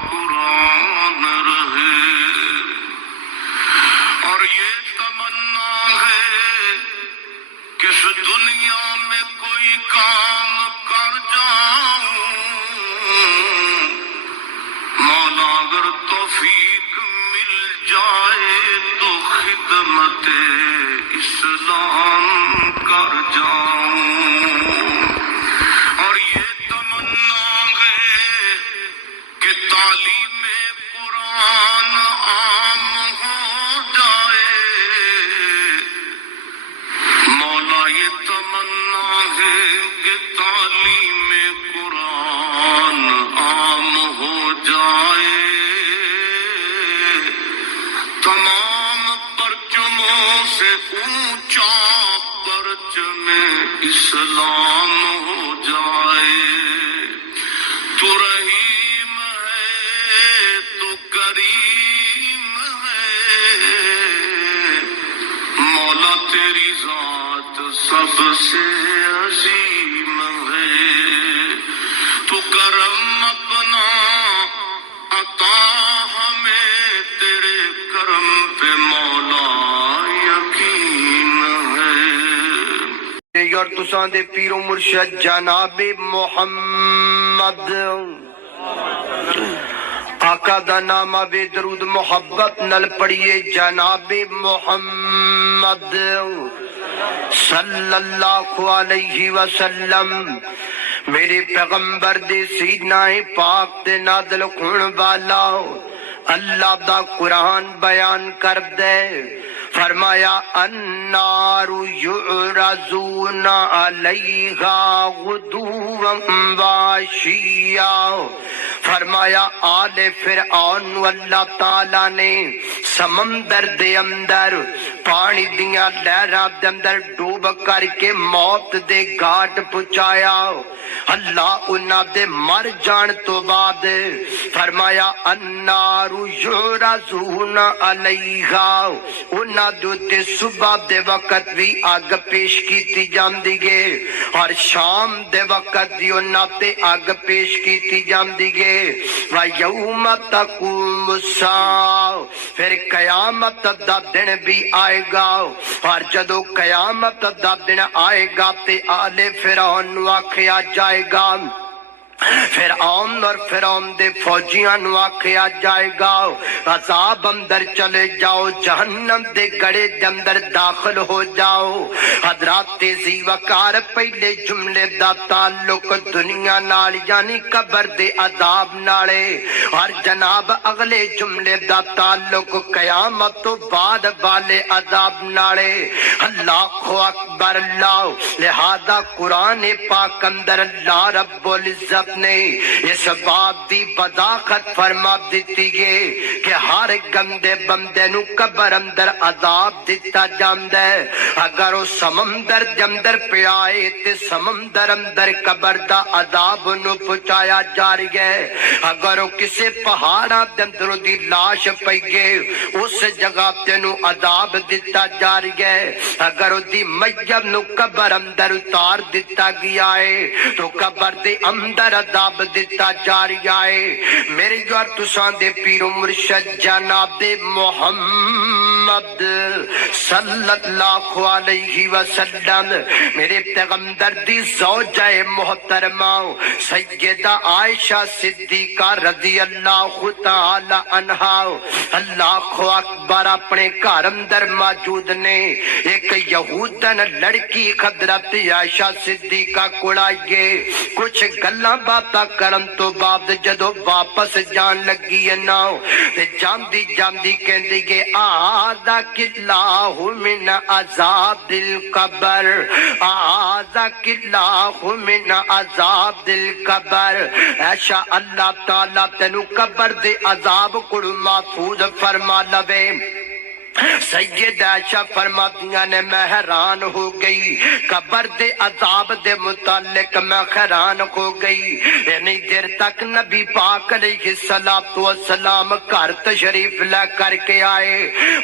قرآن رہے، اور یہ تمنا ہے کہ اس دنیا میں کوئی کام کر جاؤں، مولا اگر توفیق مل جائے تو خدمت اسلام کر جاؤں، اور یہ تمنا ہے کہ تعلیم قرآن عام ہو جائے، مولا یہ تمنا ہے کہ تعلیم قرآن عام ہو جائے، تمام پرچموں سے اونچا پرچم اسلام ہو جائے۔ تو رحیم ہے تو کریم ہے، مولا تیری ذات سب سے عظیم ہے، تو کرم اپنا عطا ہمیں، تیرے کرم پہ مولا یقین ہے۔ اور تساں دے پیر و مرشد جناب محمد آقا دا نام بے درود محبت نل پڑھیے، جناب محمد صلی اللہ علیہ وسلم۔ میرے پیغمبر دے سینہ پاک تے نازل خون والا اللہ دا قرآن بیان کر دے، فرمایا النار یعرضون علیہا غدوا وعشیا، فرمایا آل فرعون اللہ تعالیٰ نے سمندر دے اندر پانی دیاں لہراں دے اندر ڈوب کر کے موت دے گھاٹ پہنچایا۔ اللہ انہاں دے مر جان تو بعد فرمایا النار یعرضون علیہا، انہاں دے صبح دے وقت بھی آگ پیش کیتی جاندی گے، اور شام دے وقت بھی انہاں تے آگ پیش کیتی جاندی گے۔ وَيَوْمَ تَقُومُ السَّاعَةُ، پھر قیامت دا دن بھی آئے گا، اور جدو قیامت دا دن آئے گا تے آل فرعون نو آکھیا جائے گا، فرعون اور فرعون دے فوجیاں نو آکھیا جائے گا عذاب اندر چلے جاؤ، جہنم دے گڑے دے اندر داخل ہو جاؤ۔ حضرات تیزی وقار پہلے جملے دا تعلق دنیا نال یعنی قبر دے عذاب نالے، اور جناب اگلے جملے دا تعلق قیامت تو بعد والے عذاب نالے۔ اللہ اکبر اللہ، لہذا قرآن پاک اندر اللہ رب العزت نے اس بات دی وضاحت فرما دیتی ہے کہ ہر گندے بندے نو قبر اندر عذاب دیتا جاندا ہے، اگر وہ سمندر دے اندر پہ آئے تے سمندر اندر قبر دا عذاب نو پہنچایا جا رہی ہے، اگر وہ کسے پہاڑاں دے اندر دی لاش پئی گئے اس جگہ تے نو عذاب دیتا جا رہی ہے، اگر وہ دی میت نو قبر اندر اتار دیتا گیا ہے تو قبر دے اندر عذاب دیتا جاری آئے۔ میرے جو تساں دے پیر و مرشد جناب محمد صلی اللہ علیہ وسلم، میرے پیغمبر دی زوجہ محترمہ سیدہ عائشہ صدیقہ رضی اللہ تعالی عنہا، اللہ اکبر، اپنے گھر اندر موجود نے ایک یہودن لڑکی حضرت عائشہ صدیقہ کو آئیے، کچھ گلاں باتاں کرن تو بعد جدو واپس جان لگی ہے نا تے جاندی جاندی کہندی گے آذاک اللہ من عذاب القبر، آذاک اللہ من عذاب القبر، ایشا اللہ تعالیٰ تینو قبر دے عذاب کو محفوظ فرما لوے۔ سید عائشہ فرماتیاں نے میں حیران ہو گئی، قبر دے عذاب دے متعلق میں حیران ہو گئی۔ اتنی دیر تک نبی پاک علیہ الصلوۃ والسلام گھر تشریف لے کر کے آئے۔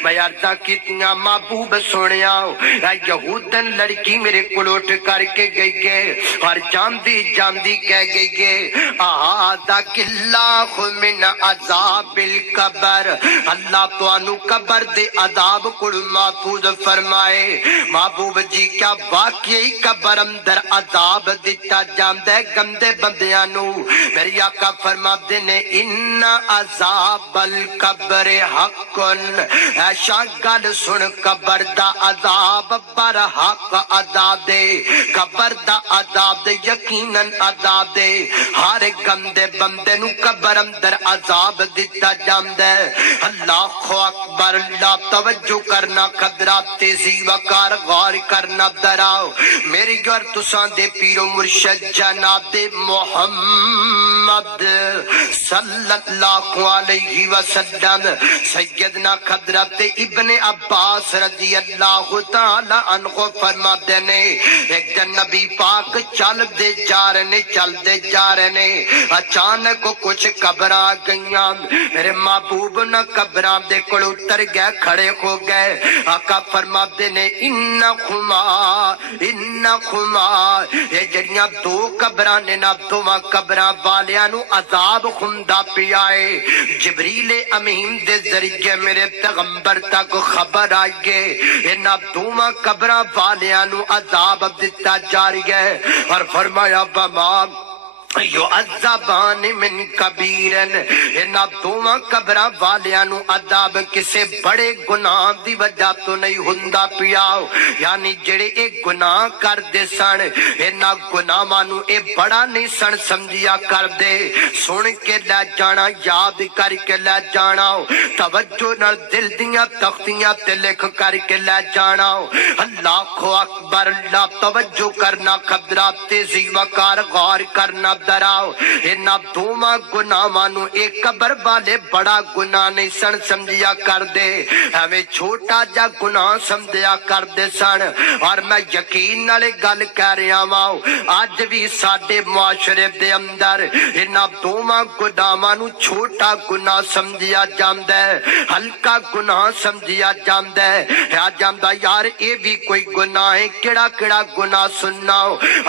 میں عرضاں کیتیاں محبوب سنیا اے یہودن لڑکی میرے کول اٹھ کر کے گئی ہے اور جاندی جاندی کہہ گئی ہے اعاذک اللہ من عذاب القبر، اللہ تانوں قبر دے عذاب کو محفوظ فرمائے۔ محبوب جی کیا واقعی قبر اندر عذاب دتا جاندا ہے گندے بندیاں نو؟ میری آقا فرماتے نے ان عذاب القبر حق، ایشا گل سن قبر دا عذاب بر حق ادا دے، قبر دا عذاب دے یقیناً ادا دے۔ ہر گندے بندے نو قبر اندر عذاب دتا جاندا ہے۔ اللہ اکبر، اللہ توجہ کرنا، قدرات تیزی وقار غور کرنا دراؤ میری گر تساں دے پیرو مرشد جناب محمد صلی اللہ علیہ وسلم سیدنا حضرت ابن عباس رضی اللہ تعالی عنہ فرماتے نے ایک دن نبی پاک چل دے جا رہے نے اچانک کچھ قبراں آ گئیاں، میرے محبوب نہ قبراں دے کول اتر گئے، کھڑے ہو گئے۔ آقا فرماتے نے انکما یہ جڑیاں دو قبراں نے نا، دوواں قبراں والیاں نو عذاب ہوندا پیا ہے۔ جبریل امین دے ذریعے میرے پیغمبر تک خبر آئی ہے انہاں دوواں قبراں والیاں نو عذاب دتا جا رہی ہے، اور فرمایا بما یعذبان من کبیرن، انہاں دوواں قبراں والیاں نو عذاب کسے بڑے گناہ دی وجہ تو نہیں ہوندا پیا، یعنی جڑے ایک گناہ کر دے سن انہاں گناہاں نو اے بڑا نہیں سن سمجھیا کر دے، سن کے لے جانا، یاد کر کے لے جانا، توجہ نال دل دیاں تختیاں تے لکھ کر کے لے جانا۔ اللہ اکبر، اللہ توجہ کرنا، قدرات تیزی وقار غور کرنا دراؤ انہاں دوواں گناہاں نو ایک قبر والے بڑا گناہ نہیں سن سمجھیا کر دے، ایویں چھوٹا جا گناہ سمجھیا کر دے سن۔ اور میں یقین نالے گل کہہ رہا ہاں اج بھی ساڈے معاشرے دے اندر انہاں دوواں گناہاں نو چھوٹا گناہ سمجھیا جاندا ہے، ہلکا گناہ سمجھیا جاندا ہے، کہا جاندا یار اے بھی کوئی گناہ ہے، کیڑا کیڑا گناہ سننا۔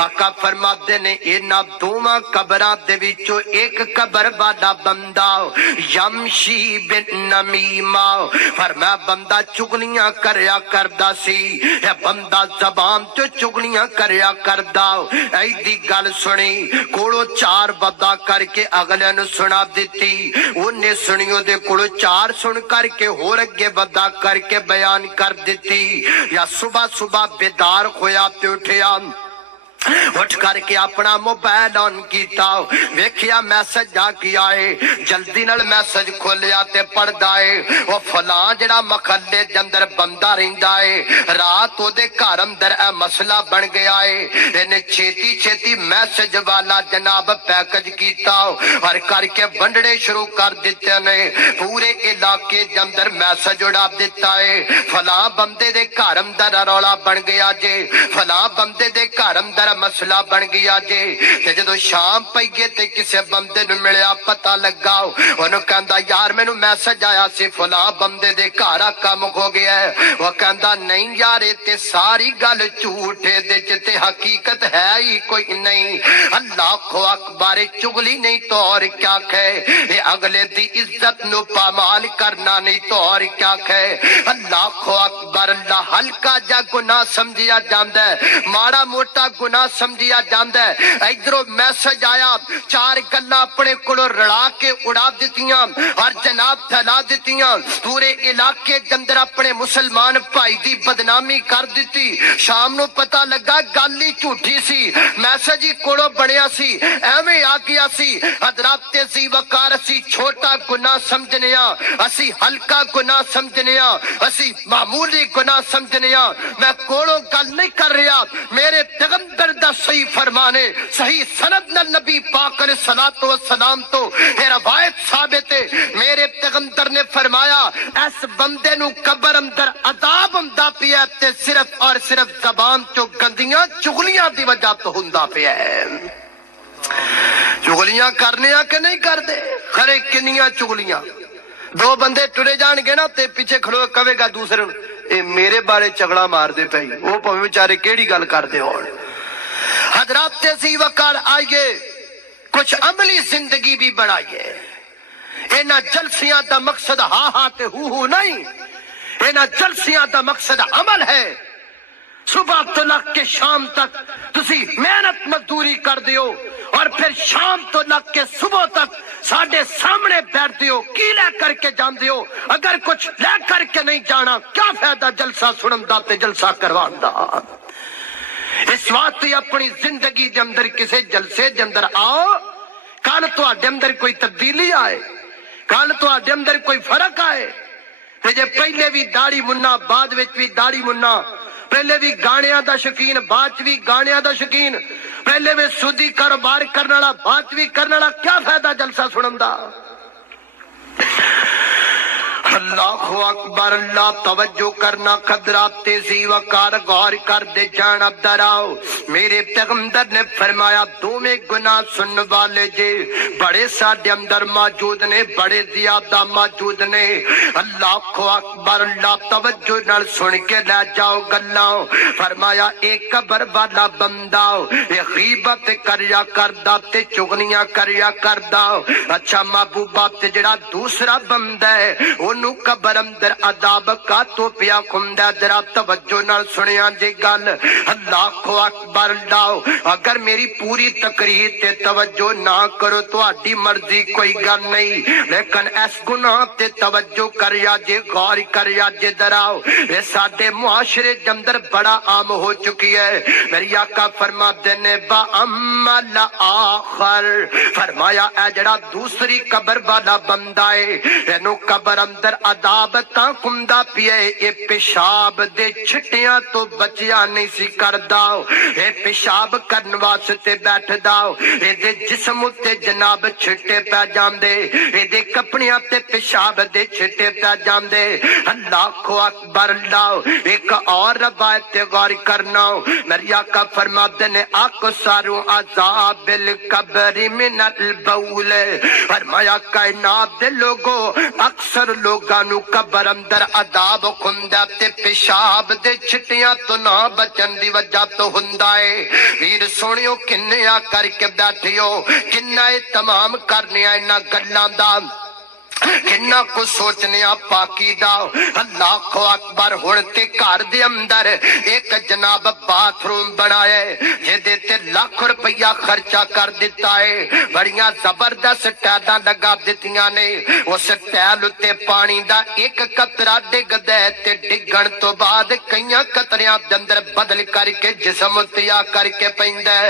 آقا فرماتے نے انہاں دوواں قبراں دے وچوں ایک قبر والا بندہ یمشی بالنمیمہ، فرمایا بندہ چگلیاں کریا کردا سی، اے بندہ زبان تو چگلیاں کریا کردا، ایدی گل سنی کولو چار ودا کر کے اگلے نو سنا دیتی، انہیں سنیو دے کولو چار سن کر کے ہور اگے ودا کر کے بیان کر دیتی۔ یا صبح صبح بیدار ہویا تے اٹھیا، اٹھ کر کے اپنا موبائل آن کیتا، ویکھیا میسج آ گیا ہے، جلدی نال میسج کھولیا تے پڑھدا ہے او فلاں جڑا محلے دے اندر بندہ رہندا ہے رات او دے گھر اندر اے مسئلہ بن گیا ہے، اینے چھیتی چھیتی میسج والا جناب پیکج کیتا اور کر کے ونڈنے شروع کر دیتے نے، پورے علاقے دے اندر میسج اڑا دیتا ہے فلاں بندے دے گھر اندر رولا بن گیا جے، فلاں بندے دے گھر اندر مسئلہ بن گیا جے۔ تے جدو شام پئیے تے کسے بندے نو ملیا پتہ لگا انہوں کہندا یار مینوں میسج آیا سی فلاں بندے دے گھر کم ہو گیا ہے، وہ کہندا نہیں یار تے ساری گل جھوٹے دے تے حقیقت ہے ہی کوئی نہیں۔ اللہ اکبر، چگلی نہیں تو اور کیا کہے، اے اگلے دی عزت نو پامال کرنا نہیں تو اور کیا کہے۔ اللہ اکبر، اللہ ہلکا جا گناہ سمجھیا جاندا ہے، ماڑا موٹا گناہ سمجھیا جاندا ہے، ادھروں میسج آیا چار گلاں اپنے کولوں رڑا کے اڑا دتیاں اور جناب پھیلا دتیاں، پورے علاقے دے اندر اپنے مسلمان بھائی دی بدنامی کر دتی۔ شام نو پتہ لگا گل ہی جھوٹی سی، میسج ہی کولوں بنیا سی، ایویں آ گیا سی۔ حضرات تیزی وقار اسی چھوٹا گناہ سمجھنے ہاں، اسی ہلکا گناہ سمجھنے ہاں، اسی معمولی گناہ سمجھنے ہاں۔ میں کولوں گل نہیں کر رہا، میرے پیغمبر دا صحیح فرمانے صحیح سند نال نبی پاک علیہ الصلوۃ والسلام تو یہ روایت ثابت ہے، میرے پیغمبر پیغمبر نے فرمایا اس بندے نو قبر اندر عذاب ہوندا پیا تے صرف اور صرف زبان چوں گندیاں چغلیاں دی وجہ تو ہوندا پیا ہے۔ چغلیاں کرنے کہ نہیں کردے؟ خرے کنیاں چغلیاں، دو بندے ٹرے جان گے نا تے پیچھے کھڑو کہے گا دوسرے اے میرے بارے چگڑا مار دے پئی، وہ پویں بیچارے کیڑی گل کردے ہون۔ حضرات سی وقار آئیے کچھ عملی زندگی بھی بنائیے۔ اینا جلسیاں دا مقصد ہاں تے ہو نہیں، اینا جلسیاں دا مقصد عمل ہے۔ صبح تو لگ کے شام تک تسی محنت مزدوری کر دیو اور پھر شام تو لگ کے صبح تک ساڑھے سامنے بیٹھ دیو، کی لے کر کے جان دیو؟ اگر کچھ لے کر کے نہیں جانا کیا فائدہ جلسہ سنن دا تے جلسہ کروان دا؟ اس وقت اپنی زندگی دے اندر کسے جلسے دے اندر آؤ، کل تو آڈے اندر کوئی تبدیلی آئے، کل تو آڈے اندر کوئی فرق آئے۔ جے پہلے بھی داڑھی منا، بعد وچ بھی داڑھی منا، پہلے بھی گانیاں دا شکین، بعد بھی گانیاں دا شکین، پہلے بھی سودی کاروبار کرنے والا، بعد بھی کرنے والا، کیا فائدہ جلسہ سنن دا؟ اللہ اکبر، اللہ توجہ کرنا، قدرات تیزی وقار غور کر دے جان ابدر آؤ۔ میرے پیغمبر نے فرمایا دو میں گناہ سن والے جے بڑے ساڈے اندر موجود نے، بڑے زیادہ موجود نے۔ اللہ اکبر، اللہ توجہ نال سن کے لے جاؤ گلاں۔ فرمایا ایک قبر والا بندہ اے غیبت کریا کردا تے چغلیاں کریا کردا، اچھا محبوبہ تے جڑا دوسرا بندہ ہے انہوں قبر اندر عذاب کا تو پیا کھندا۔ ذرا توجہ نال سنیا جی گل، اللہ اکبر لاؤ۔ اگر میری پوری تقریر تے توجہ نہ کرو تو آڈی مرضی کوئی گل نہیں، لیکن اس گناہ تے توجہ کریا جے، غور کریا جے دراؤ۔ یہ ساڈے معاشرے دے اندر بڑا عام ہو چکی ہے۔ میری آقا فرماتے نے با عمل آخر، فرمایا اے جڑا دوسری قبر والا بندہ ہے اینو قبر اندر عذاب تاں کھندا پیا ہے، اے پیشاب دے چھٹیاں تو بچیا نہیں سی کردا، اے پیشاب کرن واسطے بیٹھدا، اے دے جسم تے جناب چھٹے پہ جاندے، اے دے کپڑیاں تے پیشاب دے چھٹے پہ جاندے۔ اللہ اکبر اللہ۔ ایک اور روایت تے غور کرنا، میری آقا فرماتے نے اکثر عذاب القبر من البول، فرمایا کائنات دے لوگوں اکثر لوگاں نو قبر اندر عذاب کھندا تے پیشاب دے چھٹیاں تو نہ بچن دی وجہ تو ہوندا ہے۔ ویر سونیو کنیا کر کے بیٹھیو، کنا تمام کرنے اینا گلاں دا، کنا کو سوچنے پاکی دا۔ اللہ اکبر، ہونتے گھر دے اندر ایک جناب باتھ روم بنائے جے دیتے لاکھ روپیہ خرچہ کر دیتا ہے، بڑیاں زبردست ٹیلاں لگا دیتیاں نے، اس ٹیل تے پانی دا ایک قطرہ ڈگ دے تے ڈگن تو بعد کئیاں قطریاں دے اندر بدل کر کے جسم تیا کر کے پیندے۔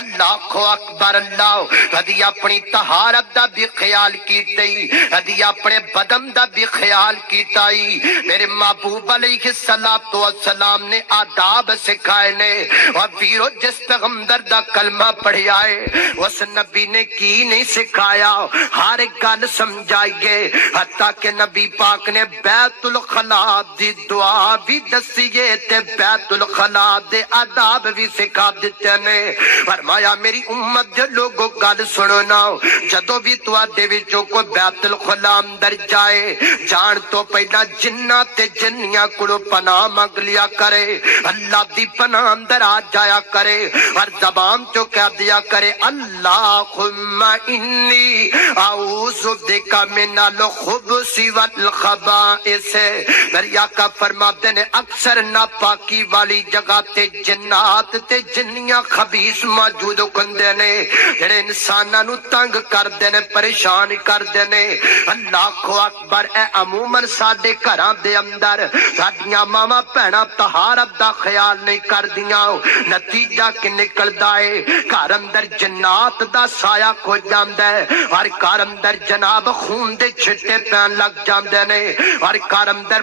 اللہ اکبر اللہ۔ کدی اپنی طہارت دا بھی خیال کیتے، کدی اپنے بدن دا بھی خیال کیتا ہی۔ میرے محبوب علیہ السلام نے آداب سکھائے نے، اور ویرو جس پیغمبر دا کلمہ پڑھیا ہے اس نبی نے کی نہیں سکھایا، ہر گل سمجھائیے، حتیٰ کہ نبی پاک نے بیت الخلاء دی دعا بھی دسیے تے بیت الخلاء دے آداب بھی سکھا دیتے نے۔ فرمایا میری امت دے لوگوں گل سنو نا، جدو بھی تواڈے وچوں کوئی بیت الخلاء اندر جائے جان تو پہلا جنات تے جنیاں کولو پناہ مانگ لیا کرے، اللہ دی پناہ اندر آ جایا کرے، اور زبان تو کہہ دیا کرے اللہم انی اعوذ بک من الخبث والخبائث۔ میری آقا فرماتے نے اکثر ناپاکی والی جگہ تے جنات تے جنیاں خبیث موجود ہوندے نے، جڑے انساناں نو تنگ کردے نے، پریشان کردے نے۔ اللہ اکبر۔ اے عموماً ساڈے گھراں دے اندر ساڈیاں ماواں بہناں طہارت دا خیال نہیں کردیاں، نتیجہ کی نکلدا ہے گھر اندر جنات دا سایہ کھو جاندا ہے، اور گھر اندر جناب خون دے چھٹے پین لگ جاندے نے، اور گھر اندر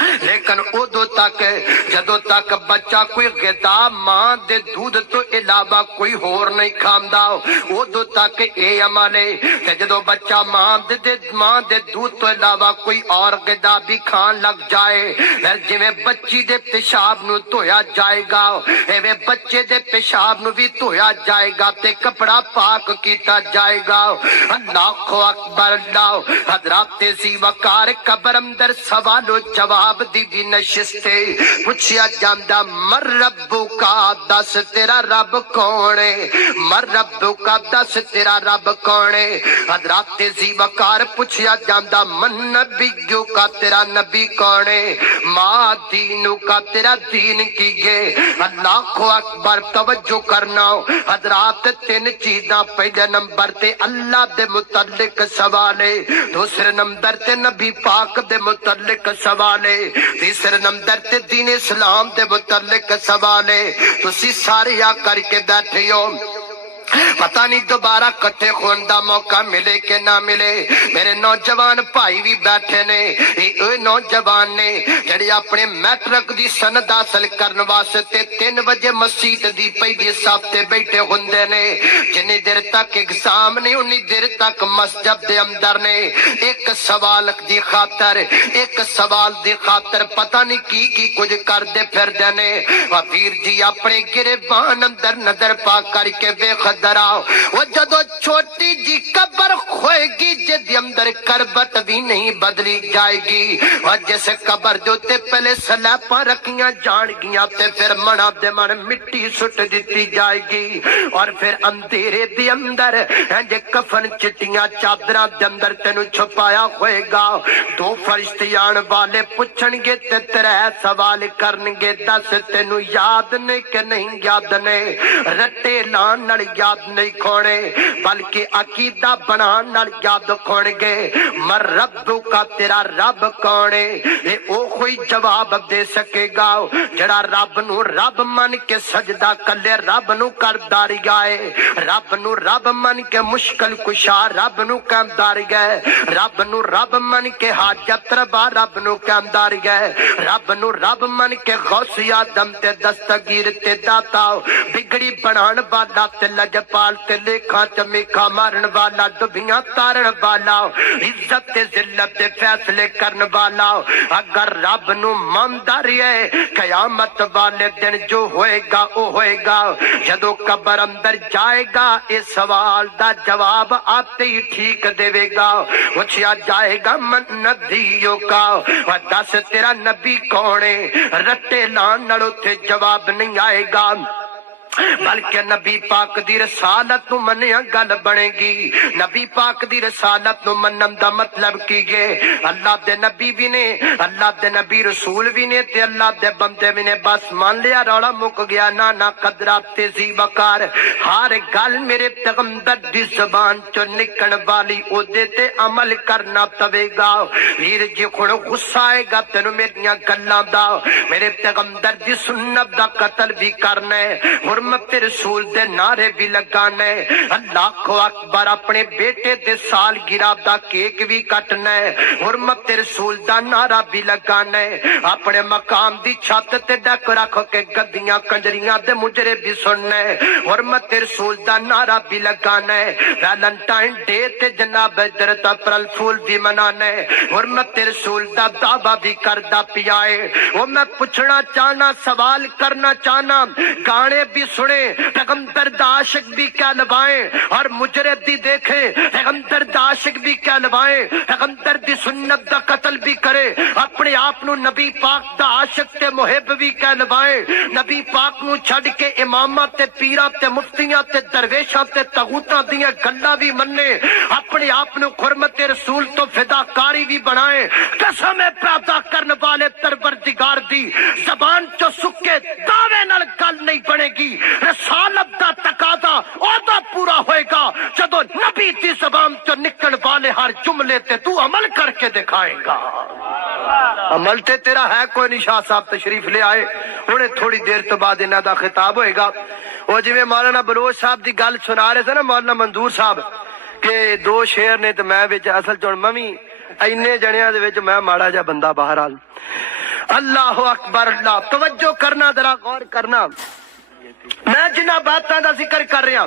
لیکن ادو تک جدو تک بچہ کوئی غذا ماں دے دودھ تو علاوہ کوئی ہور نہیں کھاندا ادو تک اے عمل ہے کہ جدو بچہ ماں دے دودھ تو علاوہ کوئی اور غذا بھی کھان لگ جائے پھر جویں بچی دے پیشاب نو دھویا جائے گا ایویں بچے دے پیشاب نو بھی دھویا جائے گا تے کپڑا پاک کیتا جائے گا۔ اللہ اکبر اللہ۔ حضرات ذی وقار قبر اندر سوال و جواب دی بھی نشستے پوچھیا جاندا مر ربو کا دس تیرا رب کون ہے مر ربو کا دس تیرا رب کون ہے۔ حضرات ذی وقار پوچھیا جاندا من نبیو کا تیرا نبی کون ہے ما دینو کا تیرا دین کی گے۔ اللہ اکبر توجہ کرنا حضرات تین چیزاں پہلے نمبر تے اللہ دے متعلق سوال ہے دوسرے نمبر تے نبی پاک دے متعلق سوال ہے تیسرے نمبر تے دین اسلام دے متعلق سوال ہے تسی سارے آ کر کے بیٹھے ہو پتہ نہیں دوبارہ کٹھے خون دا موقع ملے کہ نہ ملے۔ میرے نوجوان بھائی بھی بیٹھے نے اے نوجوان نے جڑے اپنے میٹرک دی سند حاصل کرن واسطے 3 بجے مسجد دی پہلی صف تے بیٹھے ہوندے نے جنی دیر تک ایگزام نہیں انی دیر تک مسجد دے اندر نے ایک سوال دی خاطر پتہ نہیں کی کچھ کر دے پھر دے نے ویر جی اپنے گریبان اندر نظر پا کر کے ویکھ دراؤ وہ جدو چھوٹی جی قبر کھوئے گی جدی اندر کربت بھی نہیں بدلی جائے گی اور جیسے قبر جو تے پہلے سلیپاں رکھیاں جان گیاں تے پھر منا دے من مٹی سٹ دیتی جائے گی اور پھر اندھیرے دی اندر جے کفن چٹیاں چادراں دے اندر تینو چھپایا ہوئے گا 2 فرشتے آن والے پوچھن گے تے 3 سوال کرن گے 10 تینو یاد نہیں کہ نہیں یاد نہیں رٹے لان نال یاد نہیں کھونے بلکہ عقیدہ بنان نال یاد کھون گے مر ربو کا تیرا رب کونے اے او کوئی جواب دے سکے گا جڑا رب نو رب من کے سجدہ کلے رب نو کرداری گائے رب نو رب من کے مشکل کشا رب نو کمداری گئے رب نو رب من کے حاجت ربا رب نو کمداری گئے رب نو رب من کے غوثی آدم تے دستگیر تے داتا بگڑی بنان والا تے لجپال تے لکھاں چمیکھا مارن والا ڈبیاں تارن والا عزت تے ذلت دے فیصلے کرن والا اگر رب نو مانداری ہے قیامت والے دن جو ہوئے گا او ہوئے گا جدو قبر اندر جائے گا اس سوال دا جواب آتے ہی ٹھیک دے گا پوچھا جائے گا من نبیوں کا اور 10 تیرا نبی کونے رٹے لان نالو تے جواب نہیں آئے گا بلکہ نبی پاک دی رسالت نو منیا گل بنے گی نبی پاک دی رسالت نو منن دا مطلب کی گے اللہ دے نبی بھی نے اللہ دے نبی رسول بھی نے تے اللہ دے بندے بھی نے بس مان لیا روڑا مک گیا نا قدرات ذی وقار ہر گل میرے پیغمبر دی زبان چو نکن والی او دے تے عمل کرنا پوے گا ویر جی خود غصہ آئے گا تینو میریاں گلاں دا میرے پیغمبر دی سنت دا قتل بھی کرنا ہے حرمت رسول دے نعرے بھی لگانے اللہ اکبر اپنے بیٹے دے سال گرہ دا کیک بھی کٹنا ہے حرمت رسول دا نعرہ بھی لگانے اپنے مقام دی چھت تے ڈک رکھ کے گدیاں کنجریاں دے مجرے بھی سننے حرمت رسول دا نعرہ بھی لگانے ویلنٹائن ڈے تے جناب حضرت اپریل فول بھی منانے حرمت رسول دا دعویٰ بھی کردہ پیائے وہ میں پوچھنا چاہنا سوال کرنا چاہنا گانے بھی سنے پیغمبر دا عاشق بھی کیا لبائیں اور مجرد دی دیکھیں پیغمبر دا عاشق بھی کیا لبائیں پیغمبر دی سنت دا قتل بھی کرے اپنے آپ نو نبی پاک دا عاشق تے محب بھی کیا لبائیں نبی پاک نو چھڑ کے امامات تے پیرہ تے مفتیاں تے درویشاں تے تغوتاں دیاں گلاں بھی مننے اپنے آپ نو حرمت رسول تو فداکاری بھی بنائیں قسم پیدا کرنے والے پروردگار دی زبان چو سکے دعوے نال گل نہیں بنے گی رسالت دا تقاضا اودا پورا ہوئے گا جدو نبی دی زبان چو نکل والے ہر جملے تے تو عمل کر کے دکھائیں گا عمل تے تیرا ہے کوئی نہیں شاہ صاحب تشریف لے آئے انہیں تھوڑی دیر تو بعد انہاں دا خطاب ہوئے گا وہ جویں مولانا بلوچ صاحب دی گل سنا رہے تھے نا مولانا منظور صاحب کہ 2 شعر نے تو میں اصل چون ممی اینے جنیاں دے وچ میں ماڑا جا بندہ بہرحال اللہ اکبر اللہ. توجہ کرنا ذرا غور کرنا. میں جنہ باتاں دا ذکر کر رہا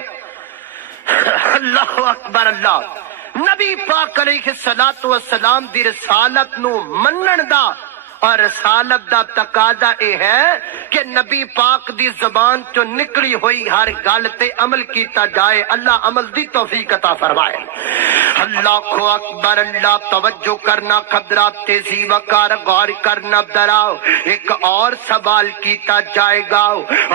اللہ اکبر اللہ. نبی پاک علیہ الصلوۃ والسلام دی رسالت نو منن دا اور رسالت دا تقاضا اے ہے کہ نبی پاک دی زبان تو نکلی ہوئی ہر گل تے عمل کیتا جائے. اللہ عمل دی توفیق عطا فرمائے. اللہ اکبر اللہ. توجہ کرنا خبرات تیزی وقار غور کرنا دراؤ. ایک اور سوال کیتا جائے گا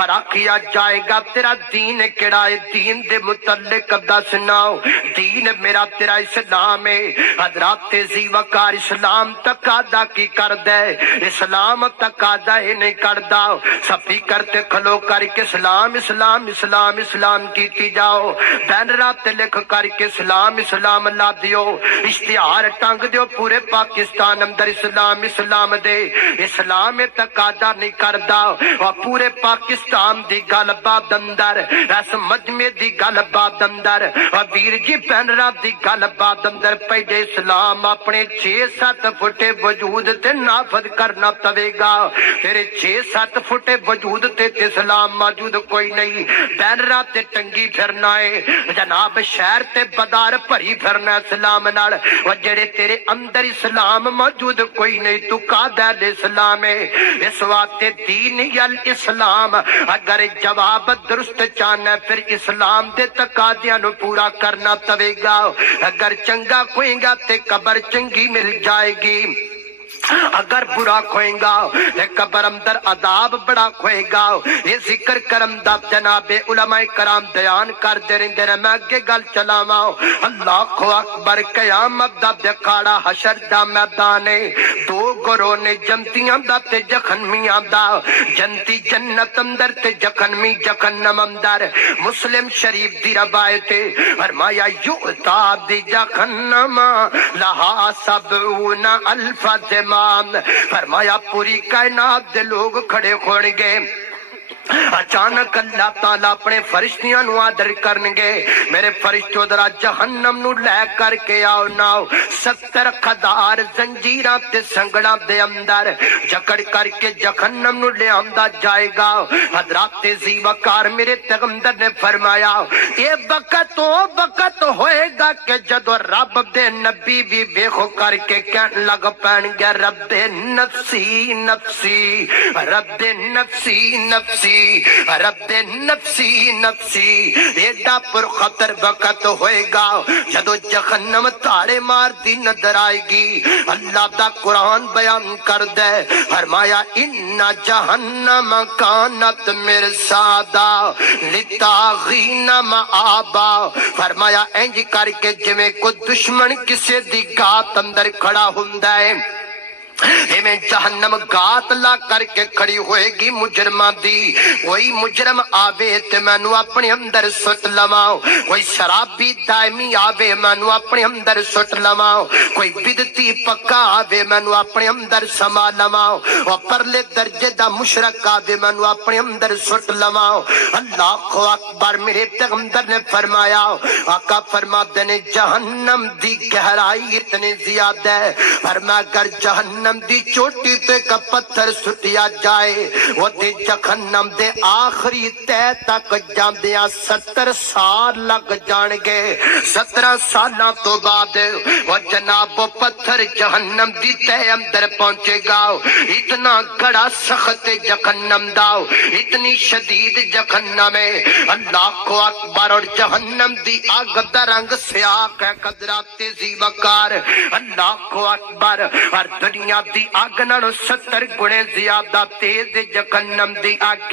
اور آکھیا جائے گا تیرا دین کیڑا ہے؟ دین دے متعلق دسناؤ. دین میرا تیرا اسلام ہے. حضرات تیزی وقار اسلام تقاضا کی کر دے؟ اسلام تقاضا ہی نہیں کردا. سفی کرتے کھلو کر کے اسلام اسلام اسلام اسلام کیتی جاؤ. بینرات لکھ کر کے اسلام اسلام لا دیو. اشتہار ٹنگ دیو پورے پاکستان اندر اسلام اسلام دے. اسلام تقاضا نہیں کردا. اور پورے پاکستان دی گل بات اندر اس مجمع دی گل بات اندر اور ویر جی بینرات دی گل بات اندر پہلے اسلام اپنے 6-7 فٹ وجود تے نافذ کرنا پوے گا. تیرے 6-7 فٹ وجود تے اسلام موجود کوئی نہیں. بینرہ تے ٹنگی پھرنا ہے جناب. شہر تے بازار بھری پھرنا اسلام نال. اور جڑے تیرے اندر اسلام موجود کوئی نہیں تو قادہ اسلام ہے. اس واسطے دین الاسلام اگر جواب درست چاہنا پھر اسلام دے تقاضیاں نو پورا کرنا پوے گا. اگر چنگا کوئی گا تے قبر چنگی مل جائے گی. اگر برا کھوئیں گا قبر اندر عذاب بڑا کھوئے گا. یہ ذکر کرم دا جناب علماء کرام بیان کر دے رہے ہیں. میں اگے گل چلاواں. اللہ اکبر. قیامت دا دکھاڑا حشر دا میدان ہے. دو گروہ نے جنتیاں دا تے جہنمیاں دا. جنتی جنت اندر تے جہنمی جہنم اندر. مسلم شریف دی روایت ہے فرمایا یؤتا دی جہنم لہا 70,000 زمان. فرمایا پوری کائنات دے لوگ کھڑے ہون گے. اچانک اللہ تعالیٰ اپنے فرشتیاں نو آدر کرنگے. میرے فرشتوں ذرا جہنم نو لے کر کے آؤ ناؤ. 70,000 زنجیراں تے سنگڑاں دے اندر جکڑ کر کے جہنم نو لے آمدہ جائے گا. حضرات تیزی وقار میرے پیغمبر نے فرمایا یہ وقت ہوئے گا کہ جدو رب دے نبی بھی ویکھو کر کے کہن لگ پین گے رب نفسی نفسی رب نفسی نفسی رب نفسی نفسی. ایڈا پر خطر وقت ہوئے گا جدو جہنم تارے مار دی نظر آئے گی. اللہ دا قرآن بیان کر دے فرمایا ان جہنم کانت مرصادا للطاغین مآبا. فرمایا انج کر کے جویں کوئی دشمن کسے دی گات اندر کھڑا ہوندا ہے میں جہنم گات لا کر کے کھڑی ہوئے گی مجرمہ دی. کوئی مجرم آوے تے مینو اپنے اندر سٹ لواؤ. کوئی شرابی دائمی آوے مینو اپنے اندر سٹ لواؤ. کوئی بدتی پکا آوے مینو اپنے اندر سما لواؤ. اور پرلے درجے دا مشرک آوے مینو اپنے اندر سٹ لواؤ. اللہ اکبر. میرے پیغمبر نے فرمایا آقا فرماتے نے جہنم دی گہرائی اتنی زیادہ ہے. فرمایا اگر جہنم دی چوٹی تے کا پتھر سٹیا جائے وہ دے جہنم دے آخری تہ تک جاندیاں 70 سال لگ جان گے. 17 سالاں تو بعد وہ جناب وہ پتھر جہنم دی تہ اندر پہنچے گا. اتنا گڑا سخت جہنم داؤ اتنی شدید جہنم ہے. اللہ کو اکبر. اور جہنم دی آگ دا رنگ سیاہ ہے قدرات تیزی وقار. اللہ کو اکبر. اور دنیا دی آگ نالو 70 گنے زیادہ تیز جہنم دی آگ.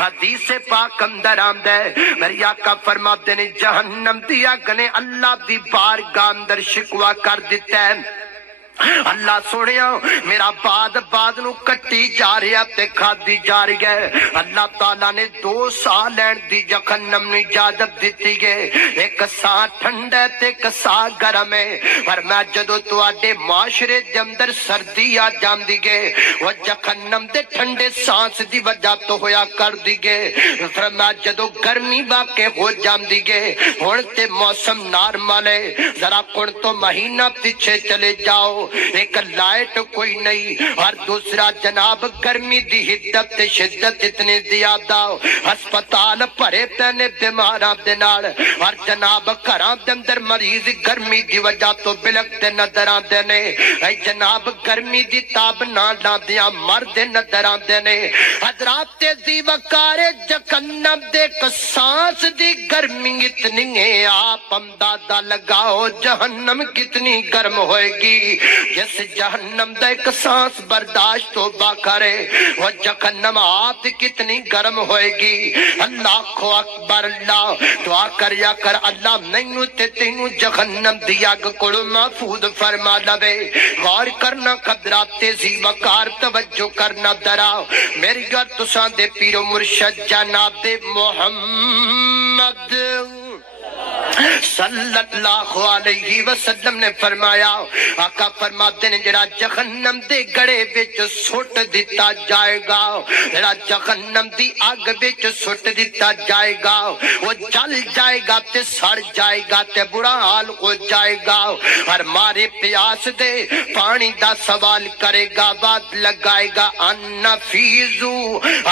حدیث پاک اندر آمدہ ہے میری آقا فرماتے نے جہنم دی آگ نے اللہ دی بارگاہ اندر شکوا کر دیتا ہے. اللہ سوڑیا میرا بعد نو کٹی جا رہا تے کھادی جا رہی ہے. اللہ تعالیٰ نے 2 سا لین دی جہنم نے اجازت دیتی گئے. ایک سا ٹھنڈا تے ایک سا گرم ہے. پر میں جدو تو آڈے معاشرے دے اندر سردی آ جان دی گئے وہ جہنم دے ٹھنڈے سانس دی وجہ تو ہویا کر دی گئے. پر میں جدو گرمی واقع ہو جان دی گئے ہون تے موسم نارمل ہے. ذرا کن تو مہینہ پیچھے چلے جاؤ ایک لائٹ کوئی نہیں، اور دوسرا جناب گرمی دی حدت تے شدت اتنی زیادہ، ہسپتال بھرے پے بیماراں دے نال، اور جناب گھراں دے اندر مریض گرمی دی وجہ تو بلکتے نظر آندے نے، اے جناب گرمی دی تاب نہ لاندیاں مردے نظر آندے نے۔ حضرات ذی وقار جہنم دے سانس دی گرمی اتنی ہے، آپ اندازہ لگاؤ جہنم کتنی گرم ہوئے گی۔ جس جہنم دا ایک سانس برداشت تو کرے وہ جہنم آپ کتنی گرم ہوئے گی۔ اللہ اکبر، اللہ دعا کریا کر اللہ نینو تے تینو جہنم دی اگ کولو محفوظ فرما لوے۔ غور کرنا قدرات ذی وقار توجہ کرنا دراؤ میری گل تساں دے پیر و مرشد جناب محمد صلی اللہ علیہ وسلم نے فرمایا، آقا فرماتے ہیں جڑا جہنم دے گڑے وچ سٹ دیتا جائے گا، جڑا جہنم دی اگ وچ سٹ دیتا جائے گا وہ جل جائے گا تے سڑ جائے گا تے برا حال ہو جائے گا، اور مارے پیاس دے پانی دا سوال کرے گا، بات لگائے گا انفیزو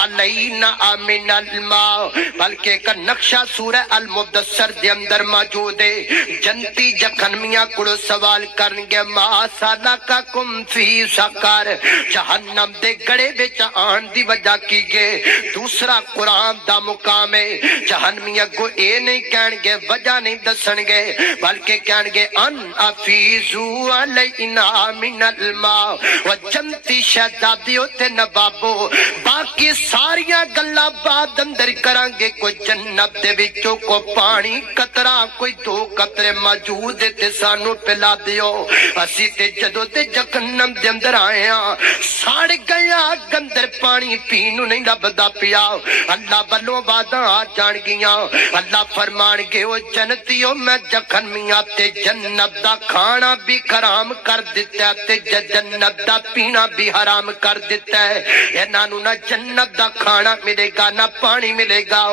علینا من الماء، بلکہ ایک نقشہ سورہ المدثر دے اندر موجود ہے۔ جنتی جہنمیاں کڑو سوال کرنگے ما سلککم فی سقر، جہنم دے گڑے وچ آن دی وجہ کی گے۔ دوسرا قرآن دا مقام ہے، جہنمیاں کو اے نہیں کہنگے وجہ نہیں دسنگے بلکہ کہنگے ان افیزو علینا من الماء، و جنتی شہزادیوں تے نوابو باقی ساریاں گلاں بعد اندر کرانگے، کوئی جنت دے وچوں کو پانی قطرہ کوئی دو قطرے موجود تے سانو پلا دیو، اسی تے جدو تے جہنم دے اندر آئے ہاں ساڑ گیا گندر پانی پینو نہیں لبدا پیا، اللہ بلوں باداں آ جان گیاں، اللہ فرمان گے او جنتیوں میں جہنمیاں تے جنت دا کھانا بھی حرام کر دیتا ہے تے جنت دا پینا بھی حرام کر دیتا ہے، انہاں نہ جنت دا کھانا ملے گا نہ پانی ملے گا۔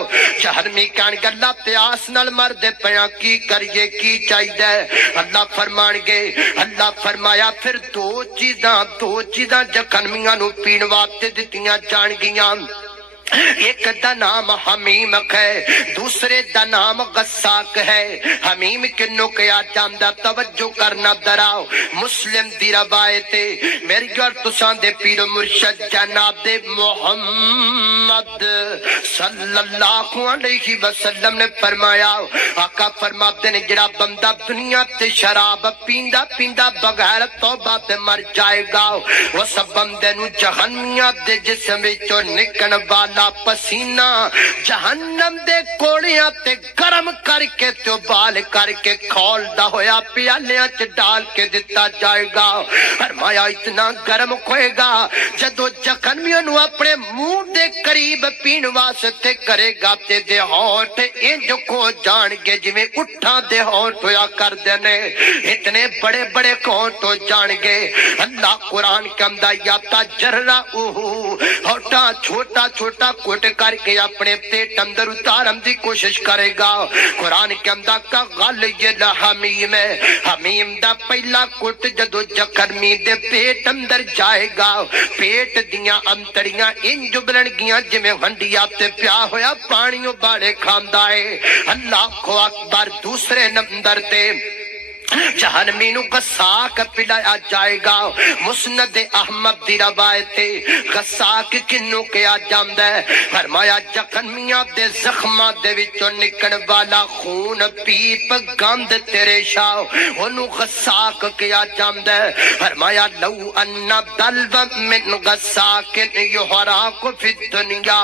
جہنمی کہن گے اللہ پیاس نال مر دے پیاں کی کریے کی چاہیے، اللہ فرمان گے، اللہ فرمایا پھر دو چیزاں جہنمیاں نو پین واسطے دتیاں جان گیاں، ایک دا نام حمیم ہے، دوسرے دا نام غساق ہے۔ حمیم کنو کیا جاندہ توجہ کرنا دراؤ، مسلم دی روایت میری گھر تساں دے پیر مرشد جناب دے محمد صلی اللہ علیہ وسلم نے فرمایا، آقا فرماتے نے جڑا بندہ دنیا تے شراب پیندا پیندا بغیر توبہ تے مر جائے گا، وہ سب بندے نو جہنمیاں دے جسم وچوں نکلن والا پسینہ جہنم دے کوڑیاں تے گرم کر کے تے بال کر کے کھولدا ہویا پیالیاں چ ڈال کے دتا جائے گا۔ فرمایا اتنا گرم ہوئے گا جدو جہنمیوں نو اپنے منہ دے قریب پین واسطے کرے گا تے دے ہونٹ انج کو جان گے جویں اٹھاں دے ہونٹ ہویا کر دینے، اتنے بڑے بڑے ہونٹ ہو جان گے۔ اللہ قرآن کے اندر یا تجرؤہ ہونٹاں چھوٹا چھوٹا کوٹ کر کے اپنے پیٹ اندر اتارن دی کوشش کرے گا۔ قرآن کے اندر کا غلی الحمیم ہے، حمیم دا پہلا کوٹ جدو جہنمی دے پیٹ اندر جائے گا، پیٹ دیاں انتڑیاں انج بلن گیاں جویں ہنڈیا تے پیا ہویا پانی ابالے کھاندا ہے۔ اللہ اکبر۔ دوسرے نمبر تے جہنمی نو غساق پلایا جائے گا، مسند احمد دی روایت غساق کنو کیا جاندا ہے، فرمایا جہنمیاں دے زخماں دے وچوں نکلن والا خون پیپ گند تیرے شاہ اونوں غساق کیا جاندا ہے۔ فرمایا لو ان دلو من غساق یحراق فی الدنیا،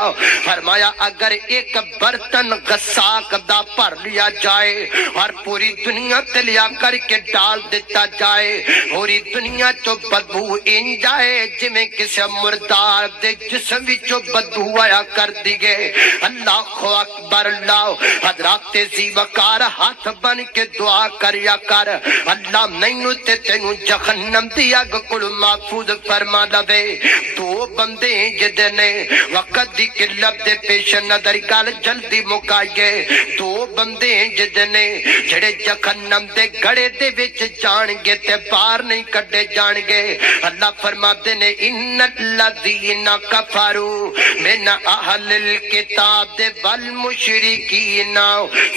فرمایا اگر ایک برتن غساق دا بھر لیا جائے اور پوری دنیا تے لیا کر کے ڈال دیتا جائے، پوری دنیا تو بدبو ان جائے جویں کسی مردار دے جسم وچوں بدبو آیا کر دی گئے۔ اللہ اکبر۔ اللہ حضرات ذی وقار ہاتھ بن کے دعا کریا کر، اللہ نینو تے تینو جہنم دی اگ کولو محفوظ فرما لوے۔ دو بندے جدے نے وقت دی قلت دے پیش نظر گل جلدی مکائیے، دو بندے جدے نے جڑے جہنم دے گڑے کمرے دے وچ جان گے تے باہر نہیں کڈے جان گے. اللہ فرماتے نے ان الذین کفروا من اہل الکتاب والمشرکین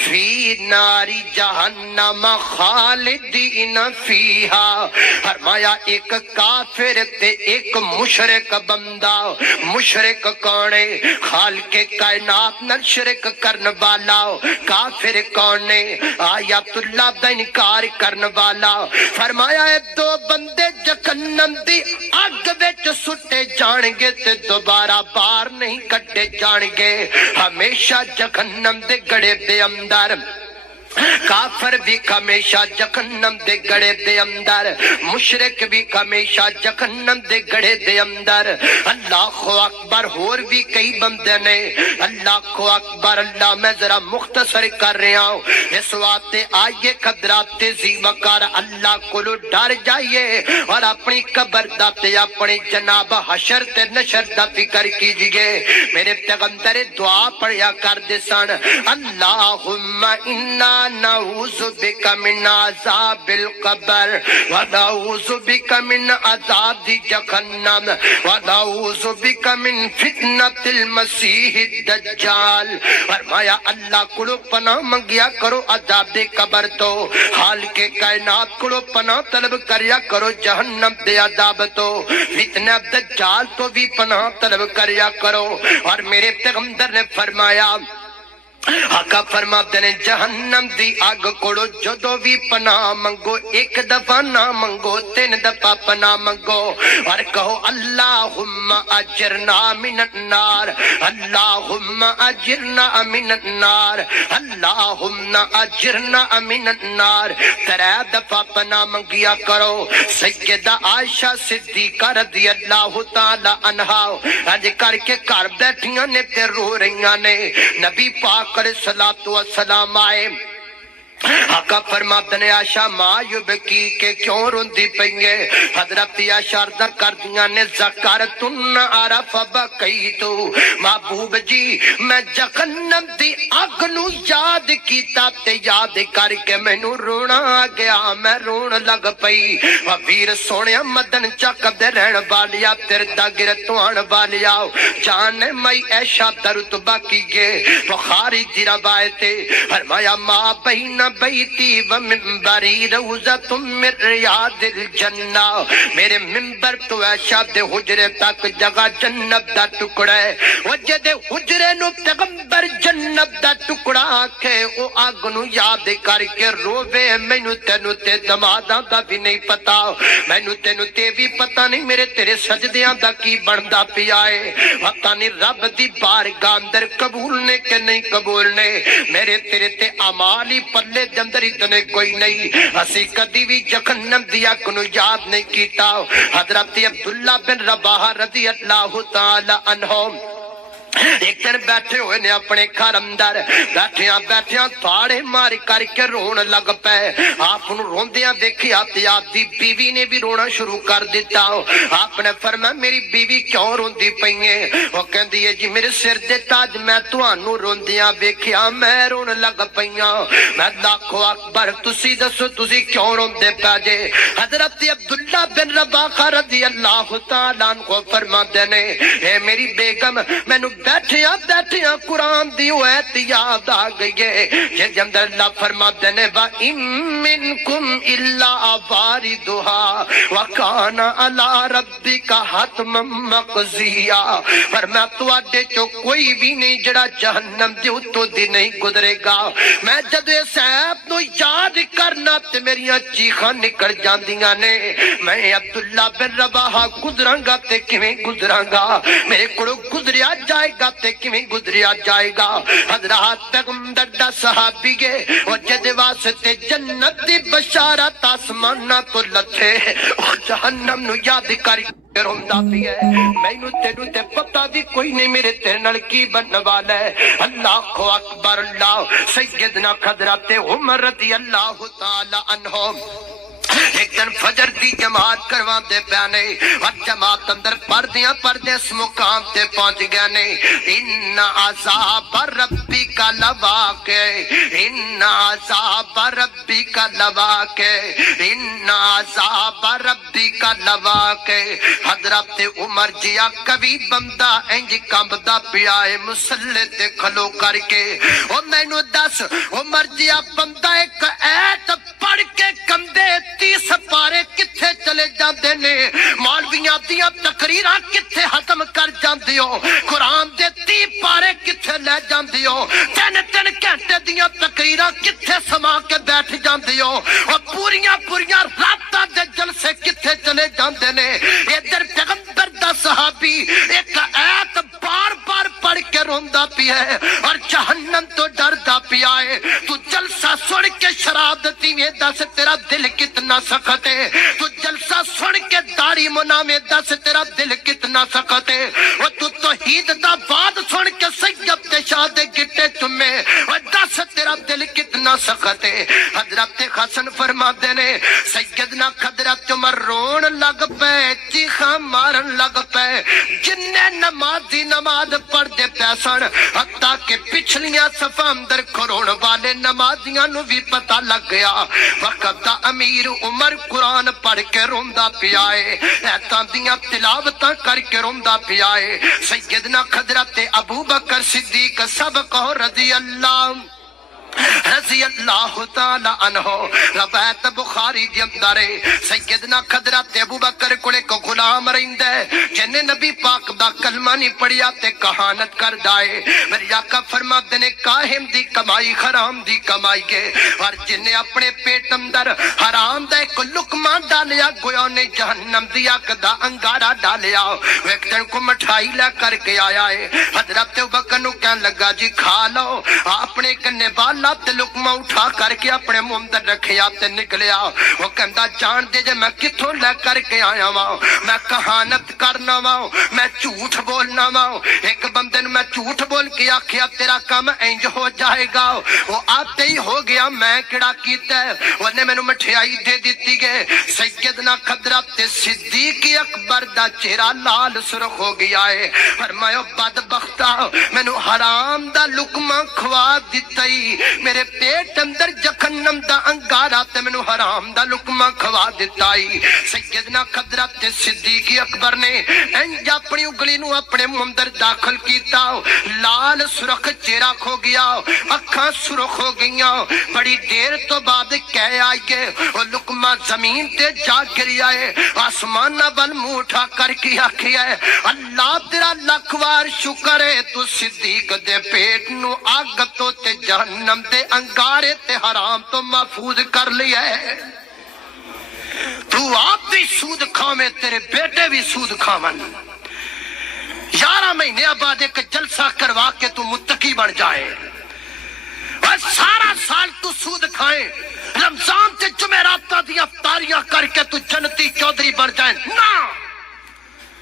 فی نار جہنم خالدین فیہا. فرمایا ایک کافر تے ایک مشرک بندہ. مشرک کون ہے؟ خالق کائنات نال شرک کرن والا. کافر کون ہے؟ آیات اللہ دا انکار کرن والا. فرمایا اے دو بندے جہنم دی اگ وچ سٹے جان گے تے دوبارہ باہر نہیں کڈے جان گے. ہمیشہ جہنم دے گڑے دے اندر. کافر بھی ہمیشہ جہنم دے گڑے دے اندر. مشرک بھی ہمیشہ جہنم دے گڑے دے اندر. اللہ اکبر. اور بھی کئی بندے نے. اللہ اکبر. اللہ میں ذرا مختصر کر رہا ہوں اس واسطے آئیے قدرات تیزی وقار اللہ کو ڈر جائیے اور اپنی قبر دا تے اپنی جناب حشر تے نشر دا فکر کیجئے. میرے پیغمبر دعا پڑھیا کر دے سن اللہم انا نعوذ بک من عذاب القبر ونعوذ بک من عذاب جہنم ونعوذ بک من فتنۃ المسیح الدجال. فرمایا اللہ کو پناہ منگیا کرو عذاب قبر تو. حال کے کائنات کو پناہ طلب کریا کرو جہنم دے عذاب تو. فتنہ دجال تو بھی پناہ طلب کریا کرو. اور میرے پیغمبر نے فرمایا آقا فرماتے نے جہنم دی آگ کوڑو جدو بھی پناہ منگو ایک دفعہ نہ منگو 3 دفعہ پناہ منگو اور کہو اللہم اجرنا من النار اللہم اجرنا من النار اللہم اجرنا من النار. 3 دفعہ پناہ منگیا کرو. سیدہ عائشہ صدیقہ رضی اللہ تعالی عنہا اج کر کے گھر بیٹھیاں نے تے رو رہیاں نے. نبی پاک علیہ الصلوۃ والسلام آئے. آقا فرماتے نے عائشہ ما یبکی کہ کیوں روندی پئیں؟ حضرت عائشہ عرض کردیاں نے ذکرتن عرف بکیتو. محبوب جی میں جہنم دی اگ نو یاد کیتا تے یاد کر کے مینوں رونا آ گیا. میں رون لگ پئی. ویر سونیا مدن چک دے رہن والیا تردا گرتوان والیا جان مئی عائشہ درتبہ کیے. بخاری دی روایت ہے. فرمایا ما بین بیتی و منبری روزۃ من ریاض الجنہ. میرے منبر تو عائشہ دے حجرے تک جگہ جنت دا ٹکڑا ہے. وہ جدے حجرے نو پیغمبر جنت دا ٹکڑا آکھے او اگ نو یاد کر کے رووے. مینوں تینوں تے دماداں دا بھی نہیں پتا. مینوں تینوں تے بھی پتا نہیں میرے تیرے سجدیاں دا کی بندا پیا ہے. پتہ نہیں رب دی بارگاہ اندر قبول نے کہ نہیں قبول نے. میرے تیرے تے اعمال ہی پلے دے اندر اتنے کوئی نہیں. اسی کدی بھی جہنم دی اگ نو یاد نہیں کیتا. حضرت عبداللہ بن رواحہ رضی اللہ تعالی عنہ ایک دن بیٹھے ہوئے نے اپنے گھر اندر. بیٹھیاں بیٹھیاں تھاڑے مار کر کے رون لگ پے. آپ نو روندیاں دیکھیا تے آپ دی بیوی نے بھی رونا شروع کر دیتا. آپ نے فرمایا میری بیوی کیوں روندی پئی ہے؟ وہ کہندی ہے جی میرے سر دے تاج میں تانوں روندیاں ویکھیا میں رون لگ پئیاں. میں اللہ اکبر. تسی دسو تسی کیوں روندے پے جے؟ حضرت عبداللہ بن رواحہ رضی اللہ تعالی عنہ فرماتے نے اے میری بیگم مینوں بیٹھیاں بیٹھیاں قرآن دی آیت یاد آ گئی ہے جس اندر اللہ فرماتے نے وَإِن مِّنكُمْ إِلَّا وَارِدُهَا وَكَانَ عَلَىٰ رَبِّكَ حَتْمًا مَّقْضِيًّا. فرمایا تواڈے چوں کوئی بھی نہیں جڑا جہنم دے اتوں دی نہیں گزرے گا. میں جد اس ایت نو یاد کرنا تے میریاں چیخاں نکل جاندیاں نے. میں عبداللہ بن رواحہ گزراں گا تے کیویں گزراں گا؟ میرے کولوں گزریا جائے گا تے کیویں گزریا جائے گا؟ حضرات پیغمبر دا صحابی ہے او جد واسطے جنت دی بشارت آسماناں تو لتھے او جہنم نو یاد کر کے روندا پیا ہے. مینوں تینوں تے پتہ بھی کوئی نہیں میرے تیرے نال کی بنن والا ہے. اللہ اکبر. اللہ سیدنا حضرت عمر رضی اللہ تعالی عنہ ایک دن فجر دی جماعت کروا دے پیانے اور جماعت اندر پردیاں پردے اس مقام تے پہنچ گئے نے ان عذاب ربک لواقع ان عذاب ربک لواقع ان عذاب ربک لواقع حضرت عمر جیا کبھی بندہ انج کمبدا پیا ہے مصلی تے کھلو کر کے او مینوں دس عمر جیا بندہ ایک ایت پڑھ کے کمدے 30 پارے کتھے چلے جاندے نے مولویاں دیاں تقریراں کتھے ختم کر جاندے ہو قرآن دے 30 پارے کتھے لے جاندے ہو 3 گھنٹے دیاں تقریراں کتھے سما کے بیٹھ جاندے ہو اور پوریاں راتاں دے جلسے کتھے چلے جاندے نے ادھر پیغمبر دا صحابی ایک آیت بار بار پڑھ کے روندا پیا ہے اور جہنم تو ڈردا پیا ہے تو جلسہ سن کے شراب دتی میں دس تیرا دل کتنا سخت ہے تو جلسہ سن کے داڑھی منا میں دس تیرا دل کتنا سخت ہے اور تو توحید دا بات سن کے سید تے شاہ دے گٹے چمے اور دس تیرا دل کتنا سخت ہے حضرت حسن فرماتے نے سیدنا حضرت عمر رون لگ پے چیخاں مارن لگ پے جننے نمازی نماز پڑھ دے پیسن حتیٰ کہ پچھلیاں صفحہ اندر کھڑون والے نمازیاں نو بھی پتہ لگ گیا وقت دا امیر عمر قرآن پڑھ کے روندا پیا ہے ایتاں دیاں تلاوتاں کر کے روندا پیا ہے سیدنا حضرت ابو بکر صدیق سبق رضی اللہ تعالی عنہ روایت بخاری دی اندر سیدنا حضرت ابو بکر کولے کو غلام رہندا ہے جن نبی پاک دا کلمہ نہیں پڑھیا تے کہانت کردا ہے میرے آقا فرماتے نے کاہم دی کمائی حرام دی کمائی کے اور جن نے اپنے پیٹ اندر حرام دا ایک لقمہ ڈالیا گویا نے جہنم دی اگ دا انگارہ ڈالیا ایک دن کو مٹھائی لے کر کے آیا ہے حضرت ابو بکر نو کہنے لگا جی کھا لو اپنے کنے بالا تے لقمہ اٹھا کر کے اپنے منہ اندر رکھیا تے نکلیا وہ کہندا جان دے جے میں کتھوں لے کر کے آیا ہاں میں کہانت کرنا ہاں میں جھوٹ بولنا ہاں ایک بندے نے میں جھوٹ بول کے آکھیا تیرا کام انج ہو جائے گا وہ آتے ہی ہو گیا میں کیڑا کیتا ہے انہیں مینوں مٹھائی دے دیتی گئے سیدنا حضرت صدیق اکبر دا چہرہ لال سرخ ہو گیا ہے فرمایا بدبختا مینوں حرام دا لقمہ کھوا دتا ہی میرے پیٹ اندر جہنم دا انگارہ تے مینوں حرام دا لقمہ کھوا دتا ہی سیدنا حضرت صدیق اکبر نے انج اپنی انگلی نو اپنے منہ اندر داخل کیتا لال سرخ چہرہ کھو گیا اکھاں سرخ ہو گئیاں بڑی دیر تو بعد کہہ آئیے وہ لقمہ زمین تے جا گریا ہے آسمان بل منہ اٹھا کر کے آکھیا ہے اللہ تیرا لاکھ وار شکر ہے تو صدیق دے پیٹ نو آگ تو تے جہنم دے انگارے تے حرام تو محفوظ کر لیا ہے تو آپ بھی سود کھاویں تیرے بیٹے بھی سود کھاون 11 مہینے بعد ایک جلسہ کروا کے تو متقی بن جائے اور سارا سال تو سود کھائیں رمضان تے جمعراتاں دی افطاریاں کر کے تو جنتی چودھری بن جائیں نا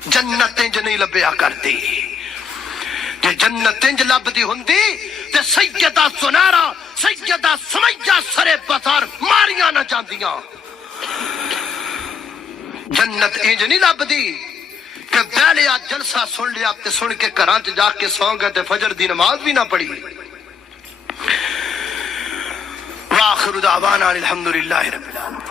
جنت انج نہیں لبیا کرتی کہ جنت انج لبدی ہوندی تے سیدہ سنارا سیدہ سمیہ سرے بازار ماریاں نہ جاندیاں جنت انج نہیں لبدی کہ بیلیا جلسہ سن لیا تے سن کے گھراں تے جا کے سو گئے تے فجر دی نماز بھی نہ پڑھی وآخر دعوانا الحمدللہ رب العالمین